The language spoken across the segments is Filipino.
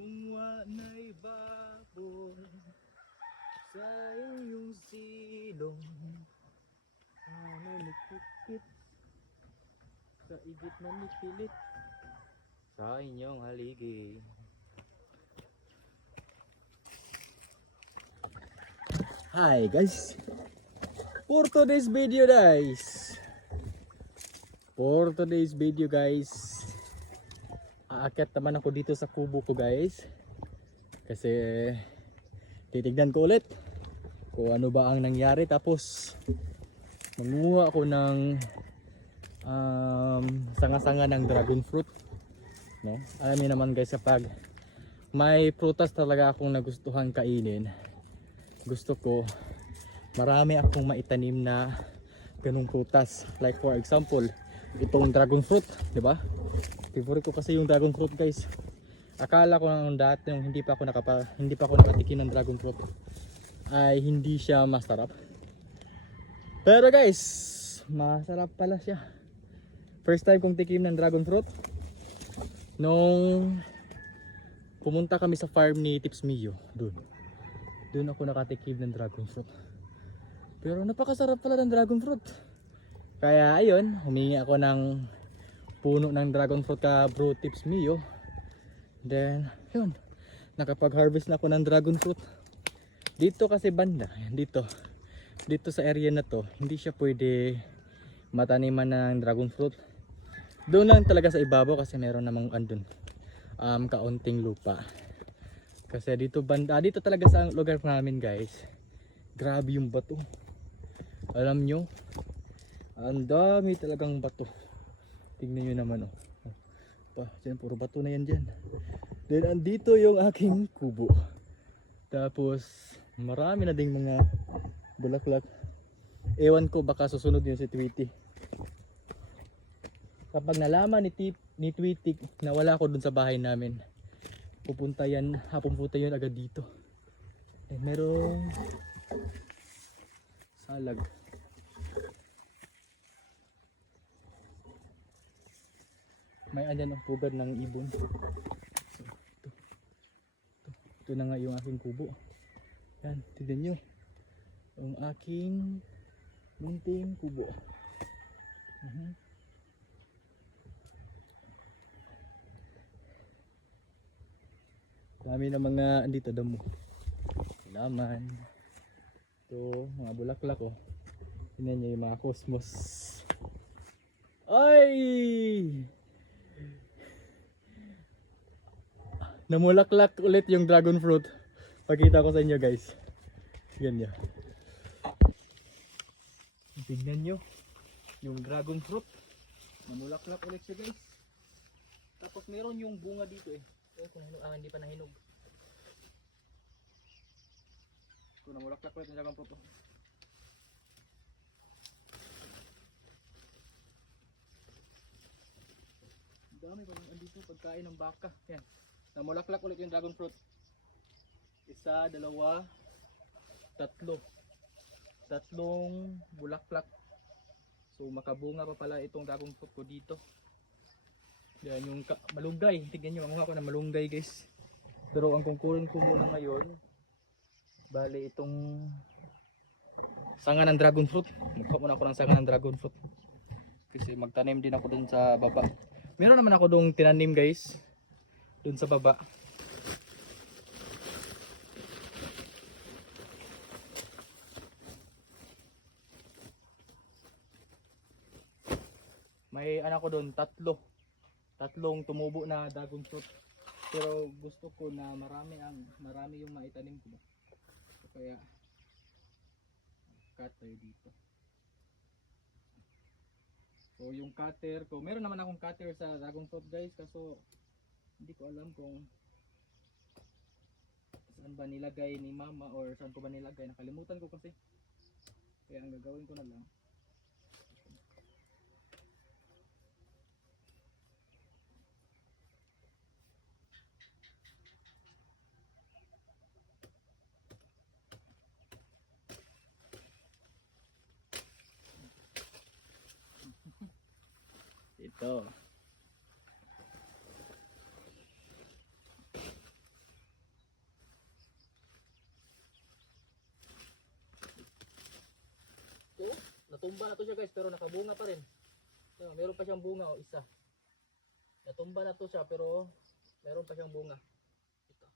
Bunga na'y baboy sa iyong silong. Ano nagkikit sa igit na nipilit sa inyong haligi. Hi guys. For today's video guys. For today's video guys Aakyat naman ako dito sa kubo ko guys. Kasi Titignan ko ulit Kung ano ba ang nangyari. Tapos Manguha ako ng um, Sanga-sanga ng dragon fruit. No? Alam niyo naman guys kapag May prutas talaga akong nagustuhan kainin Gusto ko Marami akong maitanim na Ganong prutas. Like for example Itong dragon fruit, di ba? Favorite ko kasi yung dragon fruit guys. Akala ko nung dati nung hindi pa ako nakapa hindi pa ako nakatikim ng dragon fruit ay hindi siya masarap. Pero guys, masarap pala siya. First time kong tikim ng dragon fruit nung pumunta kami sa farm ni Tips Mio doon. Doon ako nakatikim ng dragon fruit. Pero napakasarap pala ng dragon fruit. Kaya ayun, humingi ako ng puno ng dragon fruit ka bro tips Mio. Then, yun. Nakapag-harvest na ako ng dragon fruit. Dito kasi banda, dito. Dito sa area na to, hindi siya pwede mataniman ng dragon fruit. Doon lang talaga sa ibabaw kasi meron namang andun um, kaunting lupa. Kasi dito banda, dito talaga sa lugar namin guys. Grabe yung bato. Alam nyo, ang dami talagang bato. Tingnan nyo naman oh. Pa, dyan, puro bato na yan dyan. Then andito yung aking kubo. Tapos marami na ding mga bulaklak. Ewan ko baka susunod yun si Tweety. Kapag nalaman ni, Tip, ni Tweety na wala ako dun sa bahay namin, pupunta yan, hapon punta yun agad dito. Eh, merong salag. May andyan ang pugad ng ibon. So, ito, ito. Ito na nga yung aking kubo. Yan tignan nyo. Ang aking munting kubo. Mhm. dami na mga andito damo. Laman. Ito mga bulaklak oh. Tignan nyo yung mga cosmos. Ay namulaklak ulit yung dragon fruit. Pakita ko sa inyo guys. Ganyan. Tingnan nyo. Yung dragon fruit. Namulaklak ulit siya guys. Tapos meron yung bunga dito eh. Oh, kung hinog, ah, hindi pa nahinog. Ito namulaklak ulit yung dragon fruit. oh. Dami pa andito pagkain ng baka. Yan. Namulaklak ulit yung dragon fruit. Isa, dalawa, tatlo. Tatlong bulaklak. So makabunga pa pala itong dragon fruit ko dito. Yan yung malunggay. Tignan nyo, manguha ko ng malunggay guys. Pero ang kukurin ko muna ngayon, bali itong sanga ng dragon fruit. Magpa muna ako ng sanga ng dragon fruit. Kasi magtanim din ako dun sa baba. Meron naman ako dong tinanim guys dun sa baba. May anak ko doon, tatlo. Tatlong tumubo na dragon fruit. Pero gusto ko na marami ang marami yung maitanim ko. So, kaya cut dito. So yung cutter ko, meron naman akong cutter sa dragon fruit guys, kaso hindi ko alam kung saan ba nilagay ni mama or saan ko ba nilagay. Nakalimutan ko kasi. Kaya ang gagawin ko na lang. Ito natumba na to siya guys, pero nakabunga pa rin. So, meron pa siyang bunga, oh, isa. Natumba na to siya, pero meron pa siyang bunga. Ito.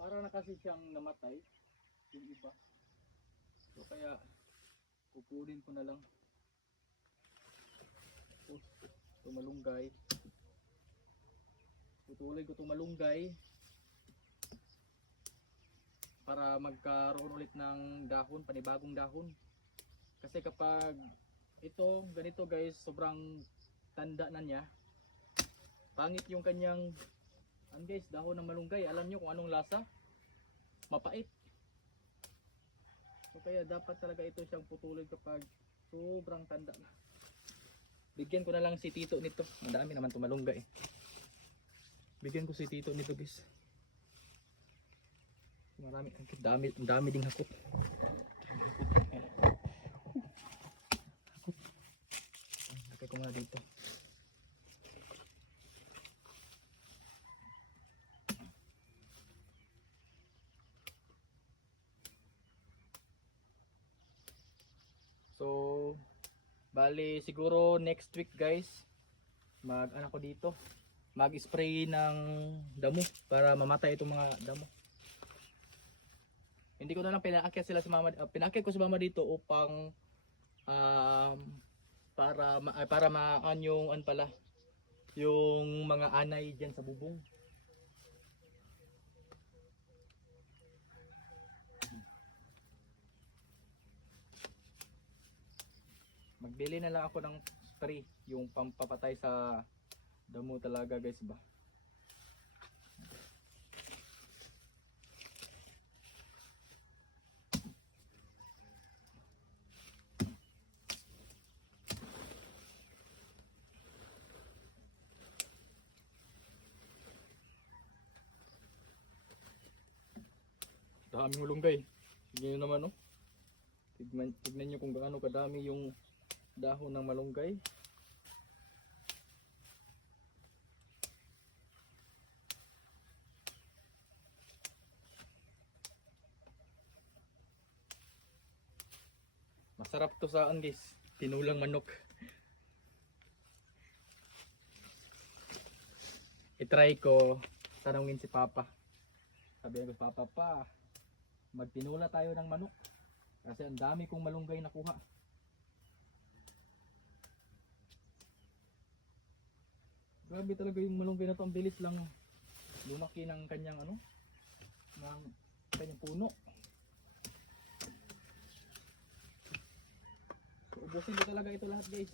Para na kasi siyang namatay, yung iba. So kaya, kukunin ko na lang. Ito, Putulin ko itong malunggay para magkaroon ulit ng dahon, panibagong dahon. Kasi kapag ito, ganito guys, sobrang tanda na niya. Pangit yung kanyang ano guys, dahon ng malunggay. Alam nyo kung anong lasa? Mapait. So kaya dapat talaga ito siyang putulin kapag sobrang tanda na. Bigyan ko na lang si Tito nito. Madami naman itong malunggay. Bigyan ko si Tito nito guys. Marami, ang dami, ang dami ding hakot. Hakot. Lagay ko nga dito. So, bali siguro next week guys, mag ano ko dito, mag-spray ng damo para mamatay itong mga damo. Hindi ko na lang pinaakyat sila si mama, uh, pinaakyat ko si mama dito upang um, para ma, ay, para maan yung an pala yung mga anay diyan sa bubong. Magbili na lang ako ng spray, yung pampapatay sa damo talaga guys ba. Daming ulunggay. Tignan nyo naman oh. Tignan, tignan nyo kung gaano kadami yung dahon ng malunggay. Masarap to saan guys. Tinulang manok. I-try ko tanungin si Papa. Sabi ko, Papa pa, magtinula tayo ng manok. Kasi ang dami kong malunggay nakuha. Grabe talaga yung malunggay na to. Ang bilis lang lumaki ng kanyang ano, ng kanyang puno. Ubusin ko talaga ito lahat guys.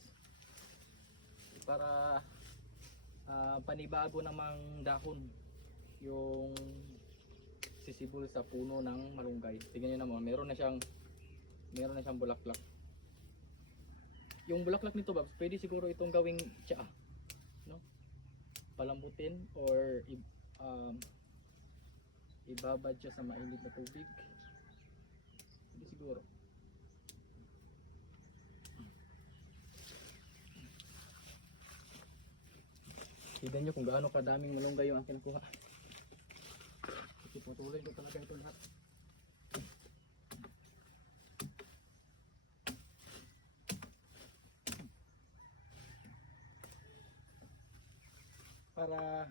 Para ah, panibago namang dahon yung sisibol sa puno ng malunggay. Tingnan niyo naman, meron na siyang meron na siyang bulaklak. Yung bulaklak nito, Babs, pwede siguro itong gawing tsaa. No? Palambutin or um, ibabad siya sa mainit na tubig. Pwede siguro. Tignan nyo kung gaano kadaming malunggay yung akin kuha. Iputulin ko talaga ito lahat. Para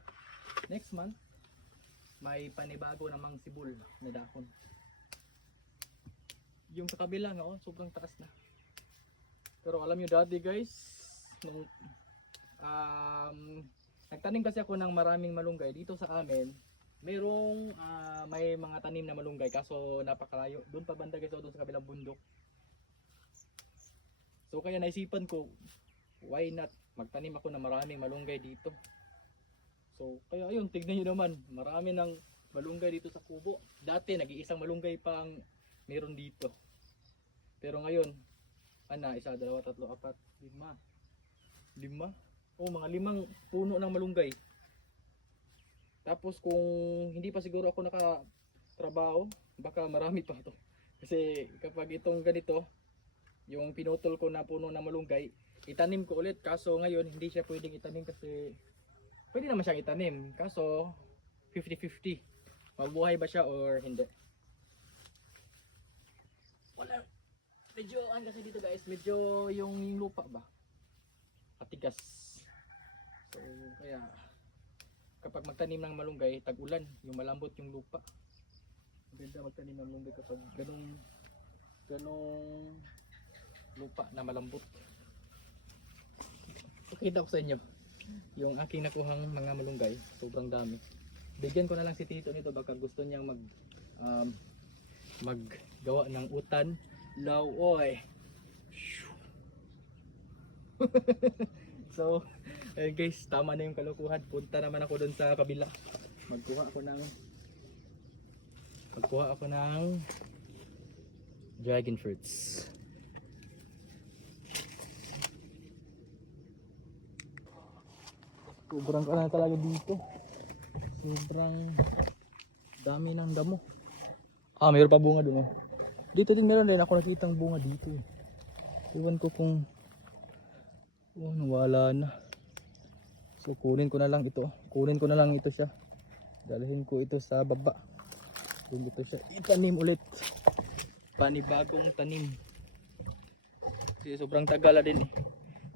next month, may panibago namang sibol na dahon. Yung sa kabila nga, oh, sobrang taas na. Pero alam nyo dati guys, nung um, nagtanim kasi ako ng maraming malunggay dito sa amin, merong ah, may mga tanim na malunggay kaso napakalayo. Doon pa banda guys, oh, doon sa kabilang bundok. So kaya naisipan ko, why not magtanim ako ng maraming malunggay dito. So kaya ayun, tignan nyo naman, marami ng malunggay dito sa kubo. Dati nag-iisang malunggay pang meron dito. Pero ngayon, ana, isa, dalawa, tatlo, apat, lima. Lima? Oh, mga limang puno ng malunggay. Tapos kung hindi pa siguro ako nakatrabaho, baka marami pa to. Kasi kapag itong ganito, yung pinutol ko na puno ng malunggay, itanim ko ulit. Kaso ngayon, hindi siya pwedeng itanim kasi pwede naman siyang itanim. Kaso, 50-50. Mabuhay ba siya or hindi? Wala. Medyo, ano kasi dito guys, medyo yung lupa ba? Matigas. So, kaya, kapag magtanim ng malunggay, tag-ulan, yung malambot yung lupa. Maganda magtanim ng malunggay kapag ganong, ganong lupa na malambot. Pakita ko sa inyo yung aking nakuhang mga malunggay, sobrang dami. Bigyan ko na lang si Tito nito baka gusto niyang mag um, maggawa ng utan. Law oy. so, eh guys, tama na yung kalukuhan. Punta naman ako doon sa kabila. Magkuha ako ng magkuha ako ng dragon fruits. Sobrang ka na talaga dito. Sobrang dami ng damo. Ah, mayroon pa bunga dun eh. Dito din meron din ako nakitang bunga dito eh. Iwan ko kung oh, nawala na. So kunin ko na lang ito. Kunin ko na lang ito siya. Dalhin ko ito sa baba. Doon ito siya itanim ulit. Panibagong tanim. Kasi sobrang tagala din eh.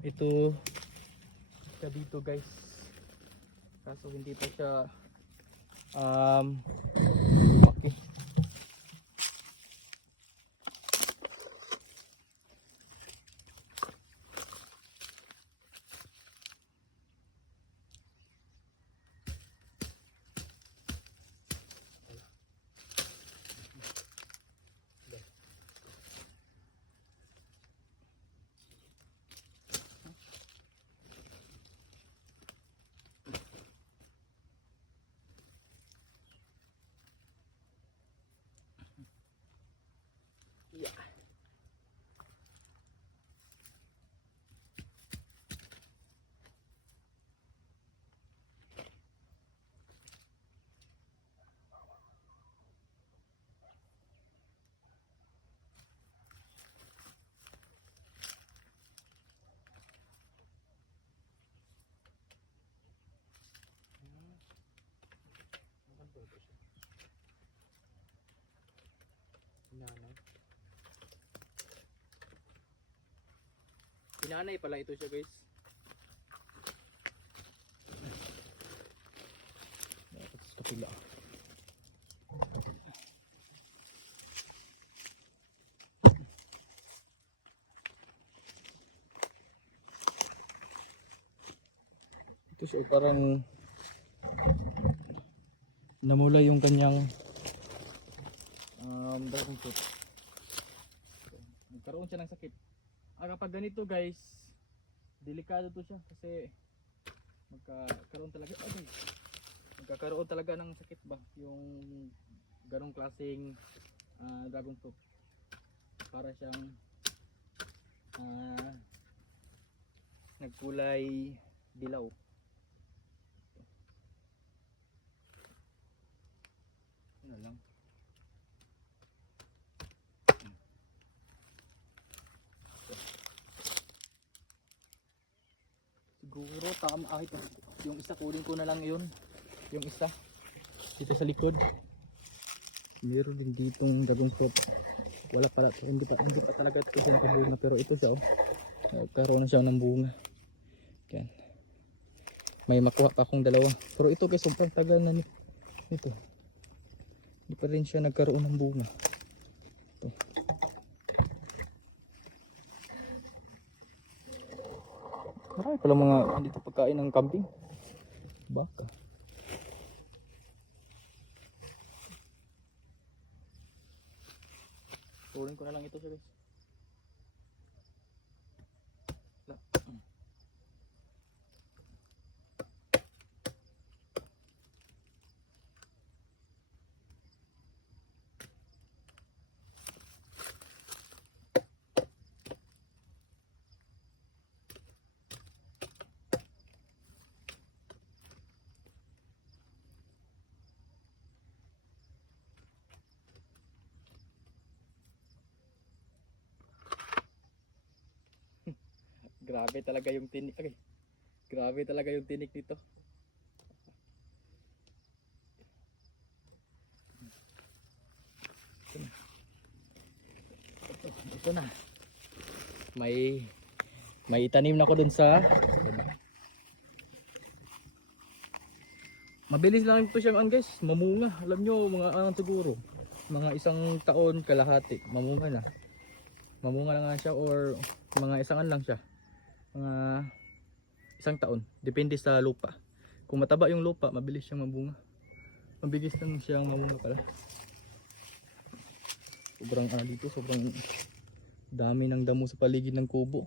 Ito siya dito guys. Kaso hindi pa siya um Pinanay pala ito siya guys. Dapat sa kapila. Ito siya parang namula yung kanyang um, fruit. Nagkaroon siya ng sakit. Ah, kapag ganito guys, delikado to siya kasi magkakaroon talaga okay. Magkakaroon talaga ng sakit ba yung ganong klaseng ah, dragon fruit. Para siyang ah, nagkulay dilaw. Ano lang. Siguro tama ah, ito. Yung isa kunin ko na lang yun. Yung isa. Dito sa likod. Meron din dito yung dragon fruit. Wala pala. Hindi pa, hindi pa talaga ito kasi nakabunga. Pero ito siya oh. Nagkaroon na siya ng bunga. Yan. May makuha pa akong dalawa. Pero ito guys, sobrang tagal na ni- nito. Hindi pa rin siya nagkaroon ng bunga. Marami pala mga dito pagkain ng kambing. Baka. Turin ko na lang ito siya guys. Grabe talaga yung tinik. Okay. Grabe talaga yung tinik nito. Ito, ito na. May may itanim na ko dun sa diba? Mabilis lang ito siya guys, mamunga. Alam nyo, mga anong siguro, mga isang taon kalahati, mamunga na. Mamunga na nga siya or mga isang an lang siya. Mga isang taon, depende sa lupa. Kung mataba yung lupa, mabilis siyang mabunga. Mabilis lang siyang mamunga pala. Sobrang ano dito, sobrang dami ng damo sa paligid ng kubo.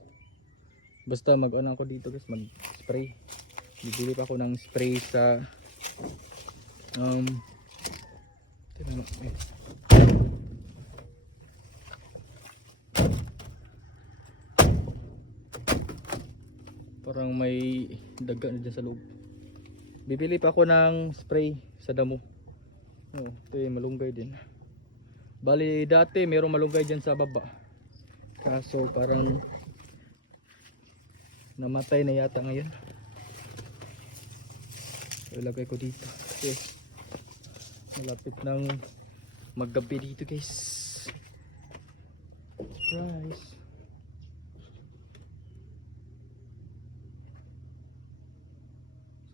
Basta mag-ano ako dito guys, mag-spray. Bibili pa ako ng spray sa um tingnan Parang may daga na dyan sa loob. Bibili pa ako ng spray sa damo. Oh, ito yung malunggay din. Bali dati mayroong malunggay dyan sa baba. Kaso parang namatay na yata ngayon. Ilagay ko dito. Kasi malapit ng maggabi dito guys. Surprise.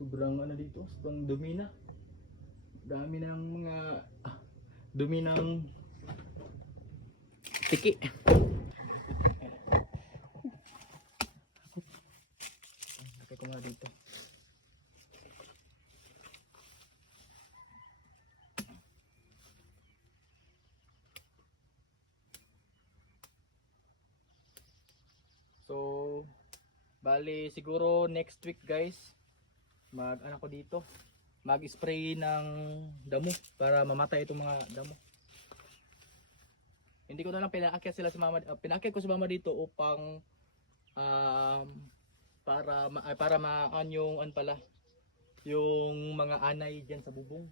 Sobrang ano dito, sobrang dumi na. Dami ng mga ah, dumi ng tiki. Lagay ko nga dito. So, bali siguro next week guys, mag ano ko dito, mag-spray ng damo para mamatay itong mga damo. Hindi ko na lang pinaakyat sila si mama, uh, pinaakyat ko si mama dito upang um, para ma, para maan yung an pala yung mga anay diyan sa bubong.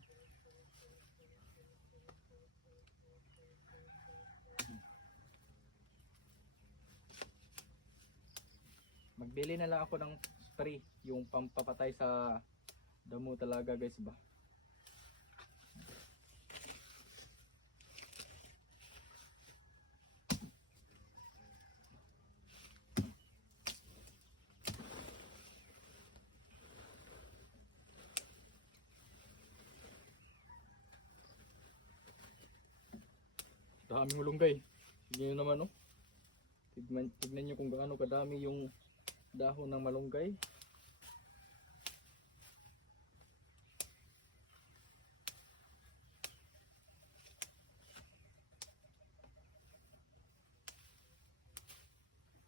Magbili na lang ako ng spray, yung pampapatay sa damo talaga guys ba. Daming malunggay. Tignan nyo naman oh. Tignan, tignan nyo kung gaano kadami yung dahon ng malunggay.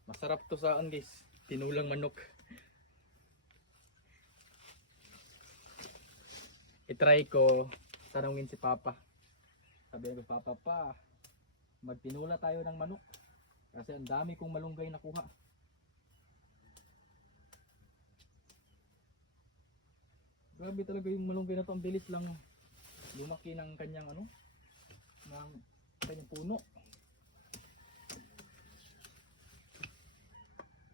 Masarap to saan guys. Tinulang manok. I-try ko tanungin si Papa. Sabi ko, Papa pa, magtinula tayo ng manok. Kasi ang dami kong malunggay nakuha. Grabe talaga yung malunggay na to. Ang bilis lang lumaki ng kanyang ano, ng kanyang puno.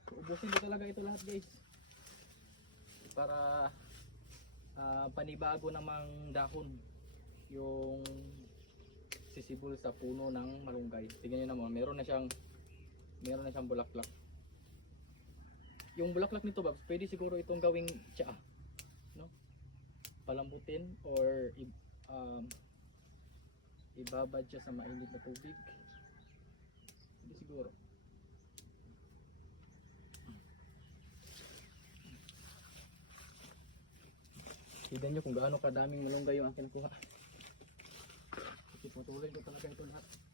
So, ubusin ko talaga ito lahat guys. Para ah, panibago namang dahon yung sisibol sa puno ng malunggay. Tingnan niyo naman, meron na siyang meron na siyang bulaklak. Yung bulaklak nito ba, pwede siguro itong gawing tsaa. Palambutin or um, ibabad siya sa mainit na tubig. Hindi siguro. Tignan nyo kung gaano kadaming malunggay yung akin kuha. Iputuloy ko talaga ito lahat.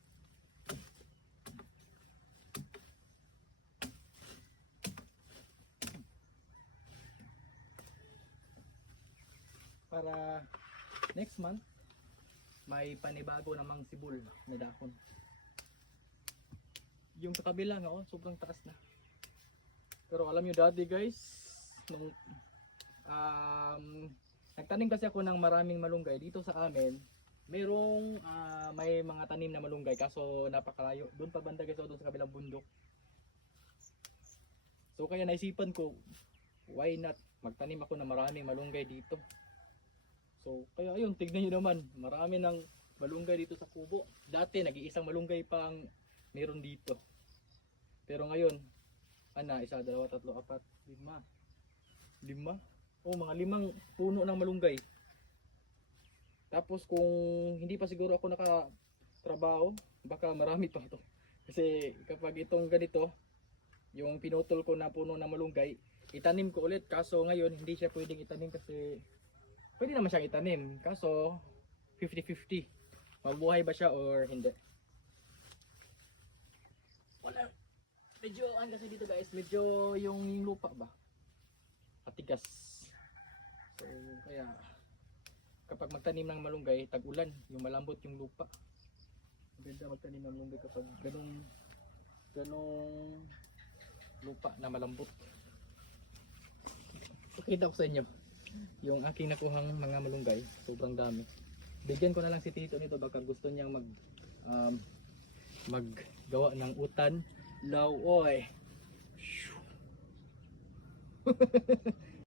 Para next month, may panibago namang sibol na dahon. Yung sa kabila nga, oh, sobrang taas na. Pero alam nyo dati guys, nung um, nagtanim kasi ako ng maraming malunggay dito sa amin, merong ah, may mga tanim na malunggay kaso napakalayo. Doon pa banda guys, oh, doon sa kabilang bundok. So kaya naisipan ko, why not magtanim ako ng maraming malunggay dito. So kaya ayun, tignan nyo naman, marami ng malunggay dito sa kubo. Dati nag-iisang malunggay pang meron dito. Pero ngayon, ana, isa, dalawa, tatlo, apat, lima. Lima? Oh, mga limang puno ng malunggay. Tapos kung hindi pa siguro ako nakatrabaho, baka marami pa to. Kasi kapag itong ganito, yung pinutol ko na puno ng malunggay, itanim ko ulit. Kaso ngayon, hindi siya pwedeng itanim kasi pwede naman siyang itanim. Kaso 50-50. Mabuhay ba siya or hindi? Wala. Medyo, ano kasi dito guys, medyo yung lupa ba? Matigas. So, kaya kapag magtanim ng malunggay, tag-ulan, yung malambot yung lupa. Maganda magtanim ng malunggay kapag ganong ganong lupa na malambot. Pakita ko sa inyo yung aking nakuhang mga malunggay, sobrang dami. Bigyan ko na lang si Tito nito baka gusto niyang mag um, maggawa ng utan. Law oy.